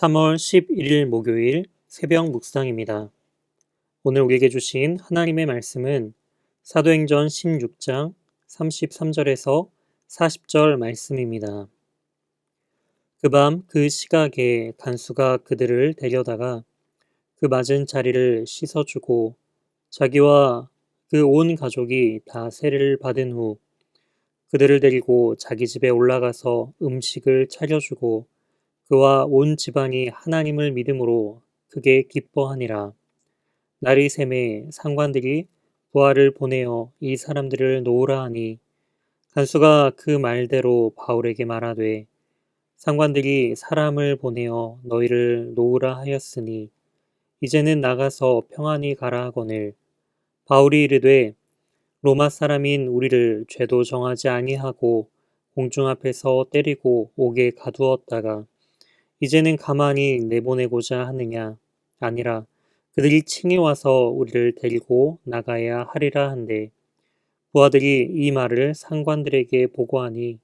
3월 11일 목요일 새벽 묵상입니다. 오늘 우리에게 주신 하나님의 말씀은 사도행전 16장 33절에서 40절 말씀입니다. 그 밤 그 시각에 간수가 그들을 데려다가 그 맞은 자리를 씻어주고 자기와 그 온 가족이 다 세례를 받은 후 그들을 데리고 자기 집에 올라가서 음식을 차려주고 그와 온 집안이 하나님을 믿음으로 크게 기뻐하니라. 날이 새매 상관들이 부하를 보내어 이 사람들을 놓으라 하니 간수가 그 말대로 바울에게 말하되 상관들이 사람을 보내어 너희를 놓으라 하였으니 이제는 나가서 평안히 가라 하거늘 바울이 이르되 로마 사람인 우리를 죄도 정하지 아니하고 공중 앞에서 때리고 옥에 가두었다가 이제는 가만히 내보내고자 하느냐 아니라 그들이 칭히 와서 우리를 데리고 나가야 하리라 한데 부하들이 이 말을 상관들에게 보고하니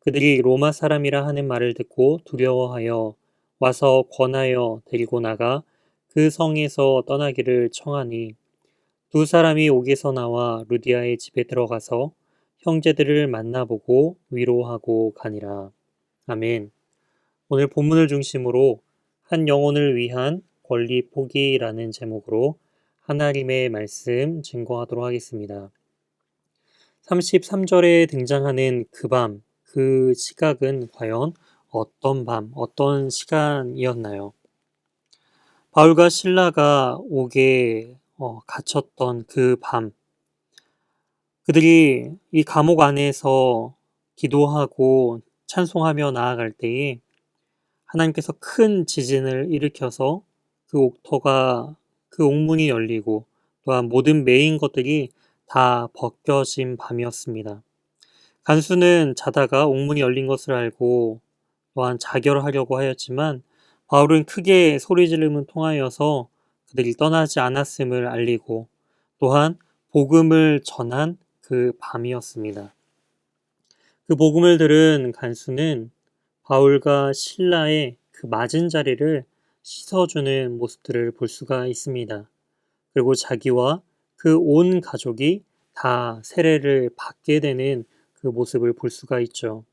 그들이 로마 사람이라 하는 말을 듣고 두려워하여 와서 권하여 데리고 나가 그 성에서 떠나기를 청하니 두 사람이 옥에서 나와 루디아의 집에 들어가서 형제들을 만나보고 위로하고 가니라. 아멘. 오늘 본문을 중심으로 한 영혼을 위한 권리 포기라는 제목으로 하나님의 말씀 증거하도록 하겠습니다. 33절에 등장하는 그 밤, 그 시각은 과연 어떤 밤, 어떤 시간이었나요? 바울과 실라가 옥에 갇혔던 그 밤, 그들이 이 감옥 안에서 기도하고 찬송하며 나아갈 때에 하나님께서 큰 지진을 일으켜서 그 옥토가 그 옥문이 열리고 또한 모든 메인 것들이 다 벗겨진 밤이었습니다. 간수는 자다가 옥문이 열린 것을 알고 또한 자결하려고 하였지만 바울은 크게 소리 지름을 통하여서 그들이 떠나지 않았음을 알리고 또한 복음을 전한 그 밤이었습니다. 그 복음을 들은 간수는 바울과 실라의 그 맞은 자리를 씻어주는 모습들을 볼 수가 있습니다. 그리고 자기와 그 온 가족이 다 세례를 받게 되는 그 모습을 볼 수가 있죠.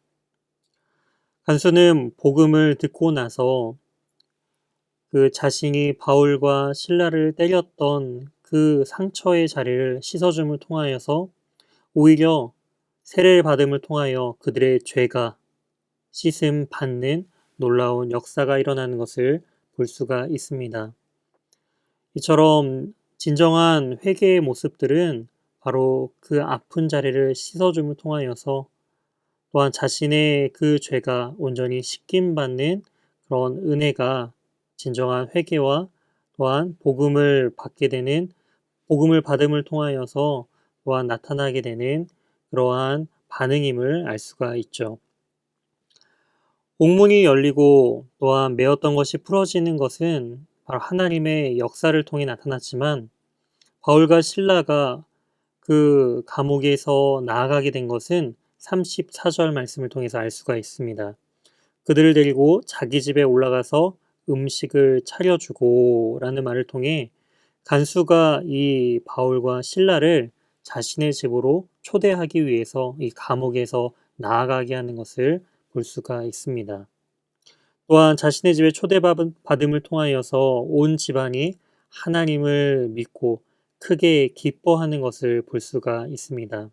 간수는 복음을 듣고 나서 그 자신이 바울과 실라를 때렸던 그 상처의 자리를 씻어줌을 통하여서 오히려 세례를 받음을 통하여 그들의 죄가 씻음 받는 놀라운 역사가 일어나는 것을 볼 수가 있습니다. 이처럼 진정한 회개의 모습들은 바로 그 아픈 자리를 씻어줌을 통하여서 또한 자신의 그 죄가 온전히 씻김받는 그런 은혜가 진정한 회개와 또한 복음을 받게 되는 복음을 받음을 통하여서 또한 나타나게 되는 그러한 반응임을 알 수가 있죠. 옥문이 열리고 또한 메었던 것이 풀어지는 것은 바로 하나님의 역사를 통해 나타났지만 바울과 실라가 그 감옥에서 나아가게 된 것은 34절 말씀을 통해서 알 수가 있습니다. 그들을 데리고 자기 집에 올라가서 음식을 차려주고 라는 말을 통해 간수가 이 바울과 실라를 자신의 집으로 초대하기 위해서 이 감옥에서 나아가게 하는 것을 볼 수가 있습니다. 또한 자신의 집에 초대받음을 통하여서 온 집안이 하나님을 믿고 크게 기뻐하는 것을 볼 수가 있습니다.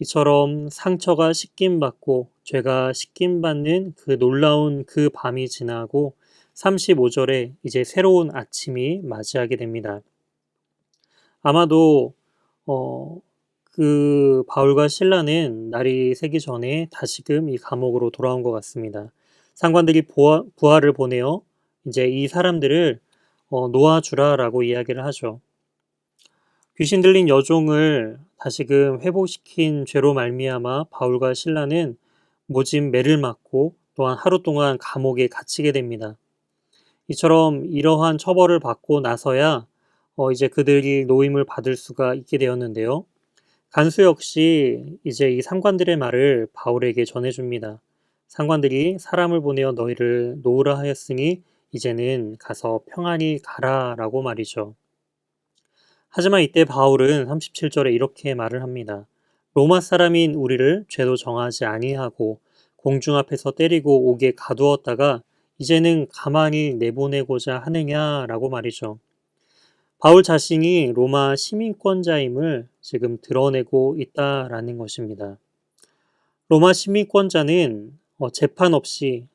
이처럼 상처가 씻김받고 죄가 씻김받는 그 놀라운 그 밤이 지나고 35절에 이제 새로운 아침이 맞이하게 됩니다. 아마도 그 바울과 실라는 날이 새기 전에 다시금 이 감옥으로 돌아온 것 같습니다. 상관들이 부하를 보내어 이제 이 사람들을 놓아주라라고 이야기를 하죠. 귀신 들린 여종을 다시금 회복시킨 죄로 말미암아 바울과 실라는 모진 매를 맞고 또한 하루 동안 감옥에 갇히게 됩니다. 이처럼 이러한 처벌을 받고 나서야 이제 그들이 노임을 받을 수가 있게 되었는데요. 간수 역시 이제 이 상관들의 말을 바울에게 전해줍니다. 상관들이 사람을 보내어 너희를 놓으라 하였으니 이제는 가서 평안히 가라라고 말이죠. 하지만 이때 바울은 37절에 이렇게 말을 합니다. 로마 사람인 우리를 죄도 정하지 아니하고 공중 앞에서 때리고 옥에 가두었다가 이제는 가만히 내보내고자 하느냐라고 말이죠. 바울 자신이 로마 시민권자임을 지금 드러내고 있다라는 것입니다. 로마 시민권자는 재판 없이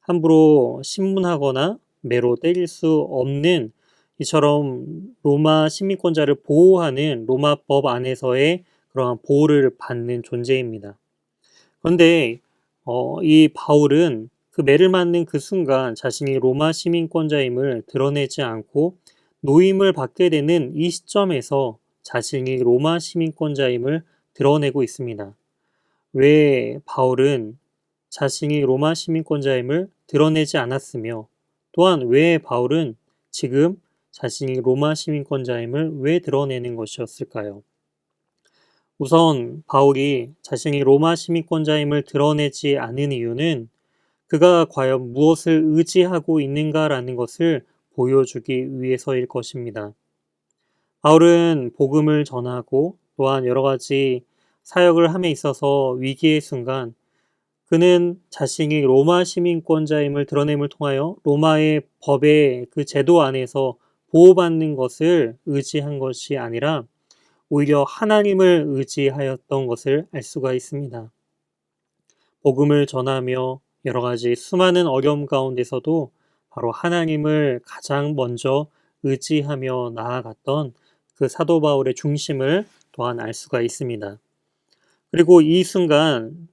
함부로 신문하거나 매로 때릴 수 없는 이처럼 로마 시민권자를 보호하는 로마법 안에서의 그러한 보호를 받는 존재입니다. 그런데 이 바울은 그 매를 맞는 그 순간 자신이 로마 시민권자임을 드러내지 않고 노임을 받게 되는 이 시점에서 자신이 로마 시민권자임을 드러내고 있습니다. 왜 바울은 자신이 로마 시민권자임을 드러내지 않았으며 또한 왜 바울은 지금 자신이 로마 시민권자임을 왜 드러내는 것이었을까요? 우선 바울이 자신이 로마 시민권자임을 드러내지 않은 이유는 그가 과연 무엇을 의지하고 있는가라는 것을 보여주기 위해서일 것입니다. 바울은 복음을 전하고 또한 여러 가지 사역을 함에 있어서 위기의 순간 그는 자신이 로마 시민권자임을 드러냄을 통하여 로마의 법의 그 제도 안에서 보호받는 것을 의지한 것이 아니라 오히려 하나님을 의지하였던 것을 알 수가 있습니다. 복음을 전하며 여러 가지 수많은 어려움 가운데서도 바로 하나님을 가장 먼저 의지하며 나아갔던 그 사도 바울의 중심을 또한 알 수가 있습니다. 그리고 이 순간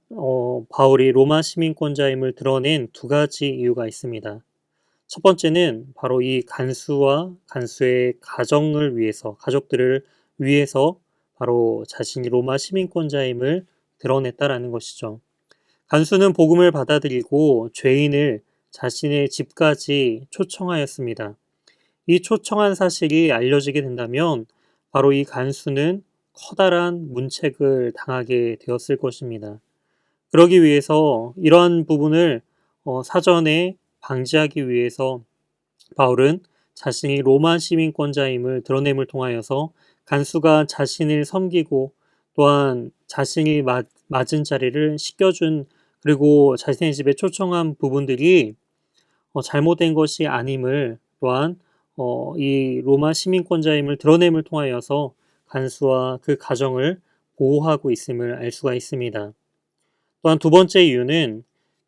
바울이 로마 시민권자임을 드러낸 두 가지 이유가 있습니다. 첫 번째는 바로 이 간수와 간수의 가족들을 위해서 바로 자신이 로마 시민권자임을 드러냈다라는 것이죠. 간수는 복음을 받아들이고 죄인을 자신의 집까지 초청하였습니다. 이 초청한 사실이 알려지게 된다면 바로 이 간수는 커다란 문책을 당하게 되었을 것입니다. 그러기 위해서 이러한 부분을 사전에 방지하기 위해서 바울은 자신이 로마 시민권자임을 드러냄을 통하여서 간수가 자신을 섬기고 또한 자신이 맞은 자리를 씻겨준 그리고 자신의 집에 초청한 부분들이 잘못된 것이 아님을 또한 이 로마 시민권자임을 드러냄을 통하여서 간수와 그 가정을 보호하고 있음을 알 수가 있습니다. 또한 두 번째 이유는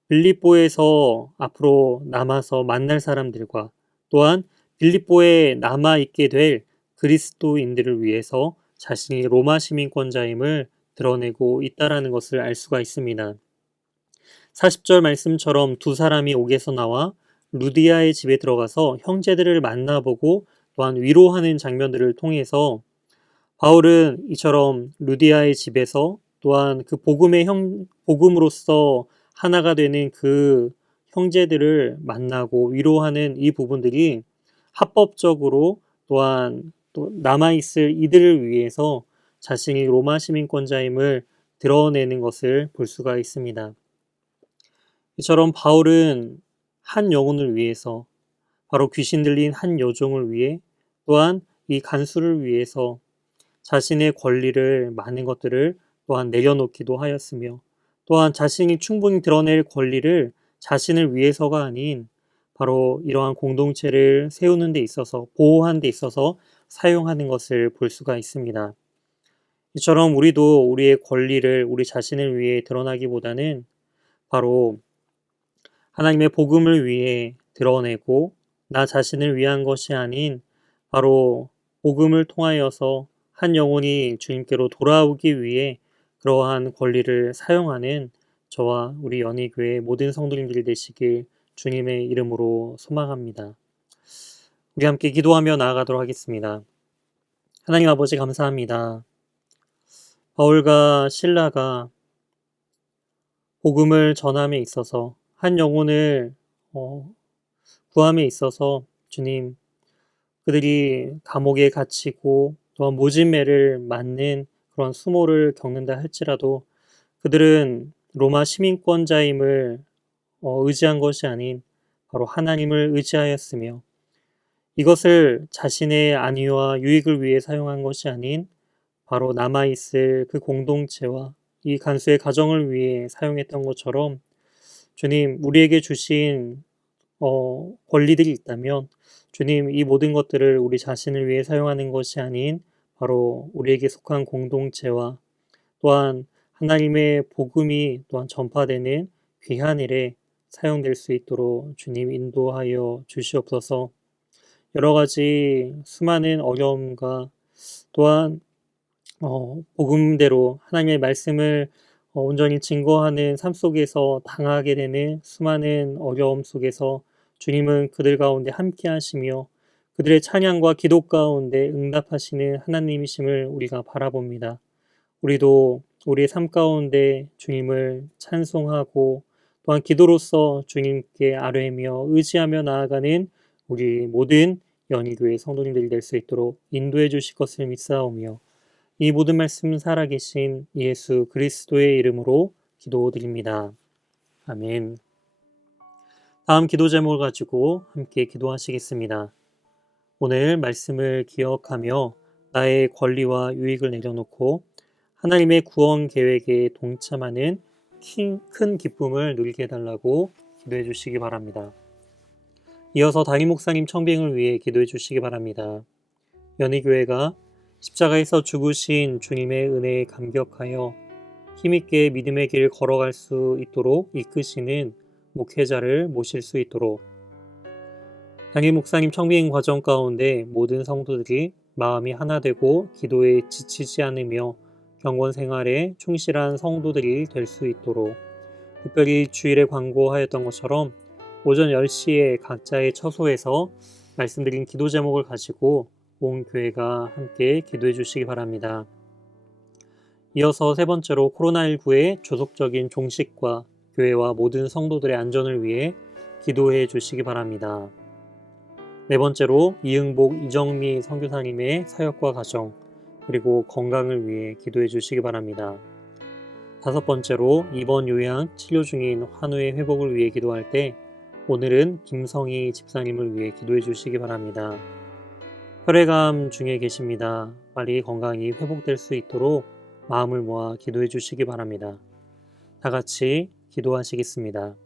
빌립보에서 앞으로 남아서 만날 사람들과 또한 빌립보에 남아있게 될 그리스도인들을 위해서 자신이 로마 시민권자임을 드러내고 있다라는 것을 알 수가 있습니다. 40절 말씀처럼 두 사람이 옥에서 나와 루디아의 집에 들어가서 형제들을 만나보고 또한 위로하는 장면들을 통해서 바울은 이처럼 루디아의 집에서 또한 그 복음으로서 하나가 되는 그 형제들을 만나고 위로하는 이 부분들이 합법적으로 또한 또 남아있을 이들을 위해서 자신이 로마 시민권자임을 드러내는 것을 볼 수가 있습니다. 이처럼 바울은 한 영혼을 위해서 바로 귀신 들린 한 여종을 위해 또한 이 간수를 위해서 자신의 권리를 많은 것들을 또한 내려놓기도 하였으며 또한 자신이 충분히 드러낼 권리를 자신을 위해서가 아닌 바로 이러한 공동체를 세우는 데 있어서 보호하는 데 있어서 사용하는 것을 볼 수가 있습니다. 이처럼 우리도 우리의 권리를 우리 자신을 위해 드러나기보다는 바로 하나님의 복음을 위해 드러내고 나 자신을 위한 것이 아닌 바로 복음을 통하여서 한 영혼이 주님께로 돌아오기 위해 그러한 권리를 사용하는 저와 우리 연희교회 모든 성도님들이 되시길 주님의 이름으로 소망합니다. 우리 함께 기도하며 나아가도록 하겠습니다. 하나님 아버지 감사합니다. 바울과 실라가 복음을 전함에 있어서 한 영혼을 구함에 있어서 주님 그들이 감옥에 갇히고 또한 모진매를 맞는 그런 수모를 겪는다 할지라도 그들은 로마 시민권자임을 의지한 것이 아닌 바로 하나님을 의지하였으며 이것을 자신의 안위와 유익을 위해 사용한 것이 아닌 바로 남아있을 그 공동체와 이 간수의 가정을 위해 사용했던 것처럼 주님 우리에게 주신 권리들이 있다면 주님 이 모든 것들을 우리 자신을 위해 사용하는 것이 아닌 바로 우리에게 속한 공동체와 또한 하나님의 복음이 또한 전파되는 귀한 일에 사용될 수 있도록 주님 인도하여 주시옵소서. 여러 가지 수많은 어려움과 또한 복음대로 하나님의 말씀을 온전히 증거하는 삶 속에서 당하게 되는 수많은 어려움 속에서 주님은 그들 가운데 함께 하시며 그들의 찬양과 기도 가운데 응답하시는 하나님이심을 우리가 바라봅니다. 우리도 우리의 삶 가운데 주님을 찬송하고 또한 기도로서 주님께 아뢰며 의지하며 나아가는 우리 모든 연희교회 성도님들이 될 수 있도록 인도해 주실 것을 믿사오며 이 모든 말씀 살아계신 예수 그리스도의 이름으로 기도드립니다. 아멘. 다음 기도 제목을 가지고 함께 기도하시겠습니다. 오늘 말씀을 기억하며 나의 권리와 유익을 내려놓고 하나님의 구원 계획에 동참하는 큰 기쁨을 누리게 해달라고 기도해 주시기 바랍니다. 이어서 담임 목사님 청빙을 위해 기도해 주시기 바랍니다. 연희교회가 십자가에서 죽으신 주님의 은혜에 감격하여 힘있게 믿음의 길을 걸어갈 수 있도록 이끄시는 목회자를 모실 수 있도록 담임 목사님 청빙 과정 가운데 모든 성도들이 마음이 하나 되고 기도에 지치지 않으며 경건 생활에 충실한 성도들이 될 수 있도록 특별히 주일에 광고하였던 것처럼 오전 10시에 각자의 처소에서 말씀드린 기도 제목을 가지고 온 교회가 함께 기도해 주시기 바랍니다. 이어서 세 번째로 코로나19의 조속적인 종식과 교회와 모든 성도들의 안전을 위해 기도해 주시기 바랍니다. 네 번째로 이응복 이정미 선교사님의 사역과 가정 그리고 건강을 위해 기도해 주시기 바랍니다. 다섯 번째로 입원 요양 치료 중인 환우의 회복을 위해 기도할 때 오늘은 김성희 집사님을 위해 기도해 주시기 바랍니다. 혈액암 중에 계십니다. 빨리 건강이 회복될 수 있도록 마음을 모아 기도해 주시기 바랍니다. 다 같이 기도하시겠습니다.